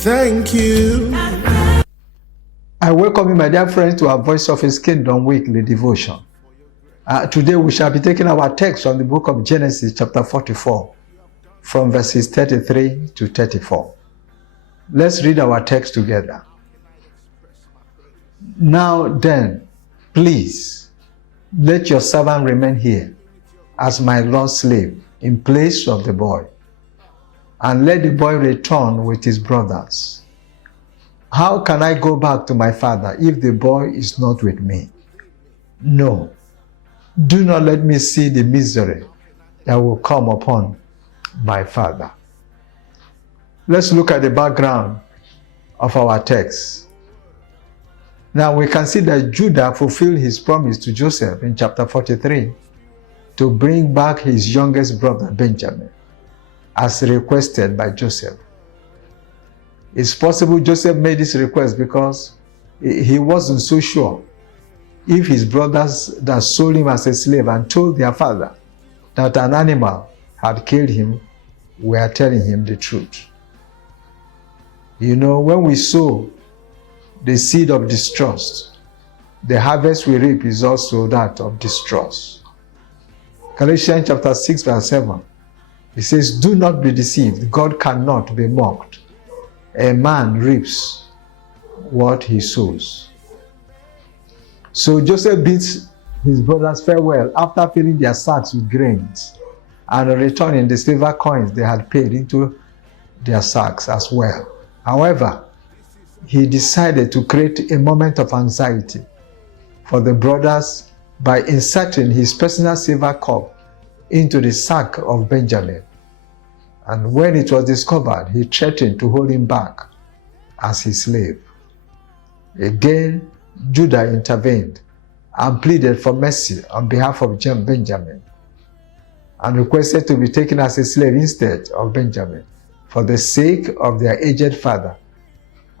Thank you. I welcome you, my dear friends, to our Voice of His Kingdom weekly devotion. Today we shall be taking our text from the book of Genesis chapter 44, from verses 33 to 34. Let's read our text together. Now then, please, let your servant remain here as my Lord's slave in place of the boy, and let the boy return with his brothers. How can I go back to my father if the boy is not with me? No, do not let me see the misery that will come upon my father. Let's look at the background of our text. Now we can see that Judah fulfilled his promise to Joseph in chapter 43 to bring back his youngest brother Benjamin, as requested by Joseph. It's possible Joseph made this request because he wasn't so sure if his brothers that sold him as a slave and told their father that an animal had killed him were telling him the truth. You know, when we sow the seed of distrust, the harvest we reap is also that of distrust. Galatians chapter 6 verse 7, it says, do not be deceived, God cannot be mocked. A man reaps what he sows. So Joseph bids his brothers farewell after filling their sacks with grains and returning the silver coins they had paid into their sacks as well. However, he decided to create a moment of anxiety for the brothers by inserting his personal silver cup into the sack of Benjamin. And when it was discovered, he threatened to hold him back as his slave. Again, Judah intervened and pleaded for mercy on behalf of Benjamin and requested to be taken as a slave instead of Benjamin for the sake of their aged father.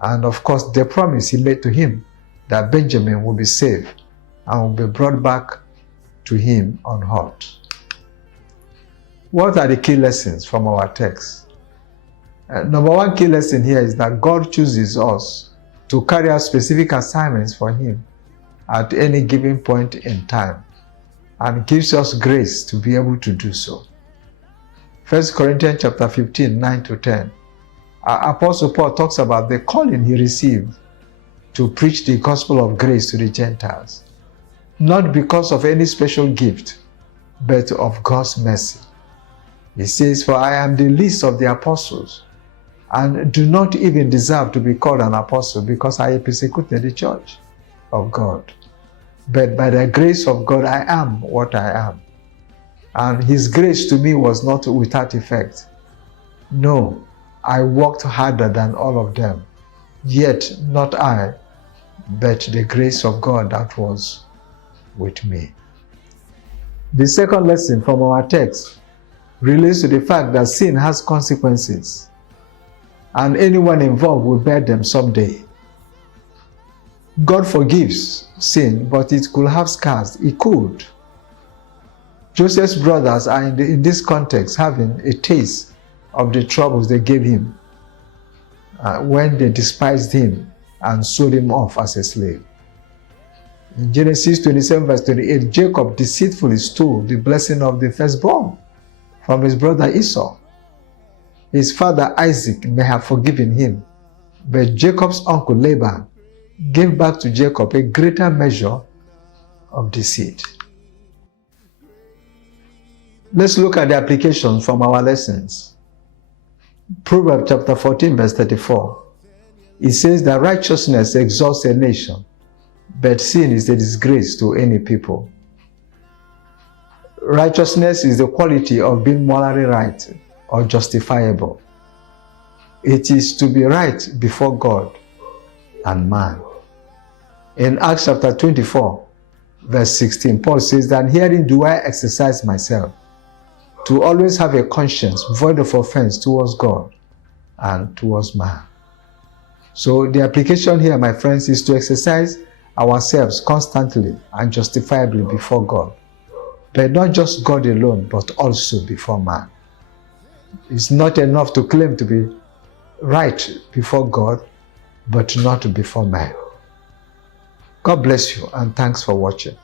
And of course, the promise he made to him that Benjamin will be saved and will be brought back to him unhurt. What are the key lessons from our text? Number one key lesson here is that God chooses us to carry out specific assignments for Him at any given point in time and gives us grace to be able to do so. 1 Corinthians chapter 15, 9 to 10. Apostle Paul talks about the calling he received to preach the gospel of grace to the Gentiles, not because of any special gift, but of God's mercy. He says, for I am the least of the apostles, and do not even deserve to be called an apostle because I persecuted the church of God. But by the grace of God, I am what I am. And His grace to me was not without effect. No, I worked harder than all of them. Yet not I, but the grace of God that was with me. The second lesson from our text relates to the fact that sin has consequences, and anyone involved will bear them someday. God forgives sin, but it could have scars. It could. Joseph's brothers are in this context having a taste of the troubles they gave him when they despised him and sold him off as a slave. In Genesis 27 verse 28, Jacob deceitfully stole the blessing of the firstborn from his brother Esau. His father Isaac may have forgiven him, but Jacob's uncle Laban gave back to Jacob a greater measure of deceit. Let's look at the applications from our lessons. Proverbs chapter 14 verse 34. It says that righteousness exalts a nation, but sin is a disgrace to any people. Righteousness is the quality of being morally right or justifiable. It is to be right before God and man. In Acts chapter 24, verse 16, Paul says that herein do I exercise myself, to always have a conscience void of offense towards God and towards man. So the application here, my friends, is to exercise ourselves constantly and justifiably before God. But not just God alone, but also before man. It's not enough to claim to be right before God, but not before man. God bless you, and thanks for watching.